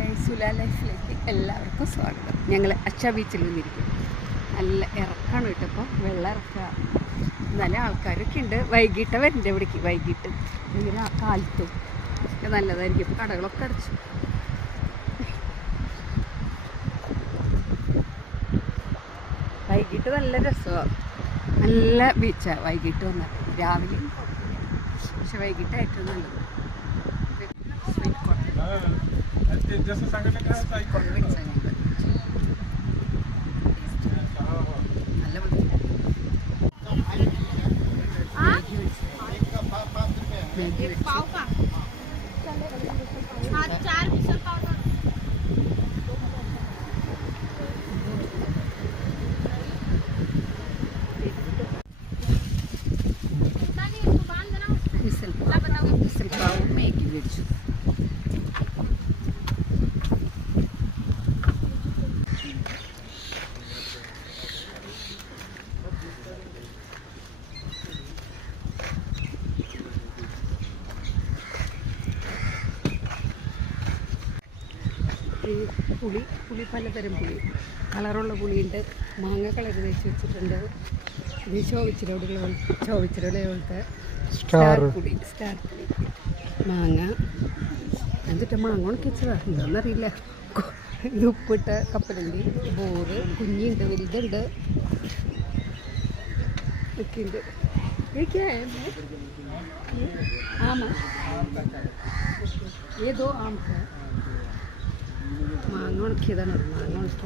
Hi, സുല ലൈഫിലേക്ക് എല്ലാവർക്കും സ്വാഗതം. ഞങ്ങൾ അച്ച ബീച്ചിൽ വന്നിരിക്കും. നല്ല ഇറക്കാണ് കേട്ടോ. ഇപ്പോൾ വെള്ളം ഇറക്കുക. നല്ല ആൾക്കാരൊക്കെ ഉണ്ട്. വൈകിട്ട് വരണ്ട ഇവിടേക്ക്. വൈകിട്ട് ഇങ്ങനെ കാലത്തും ഒക്കെ നല്ലതായിരിക്കും. ഇപ്പോൾ കടകളൊക്കെ അടച്ചു. വൈകിട്ട് നല്ല രസമാണ്. നല്ല ബീച്ചാണ് വൈകിട്ട് വന്നാൽ. രാവിലെയും പക്ഷെ വൈകിട്ട് ഏറ്റവും നല്ലത്. जसं सांगितलं का पाव का हाँ 4 मिसल पाव മിസൽ പാവ് മേഗി മേടിച്ചു. ഈ പുളി പലതരം പുളി, കളറുള്ള പുളിയുണ്ട്, മാങ്ങ കളർ തേച്ച് വെച്ചിട്ടുണ്ട്. ഇത് ചോവിച്ചിലുള്ള പോലത്തെ സ്റ്റാർ പുളി മാങ്ങ. എന്നിട്ട് മാങ്ങ ഉണക്കിച്ചതാ എന്താണെന്നറിയില്ല. ഇത് ഉപ്പിട്ട കപ്പലുണ്ട്, ബോറ്, കുഞ്ഞിയുണ്ട്, വലുതുണ്ട്, ഒക്കെ ഉണ്ട്. ആമ ഏതോ ആമ മാങ്ങ ഉണക്കിയതാണ്. മാങ്ങ ഉണക്കി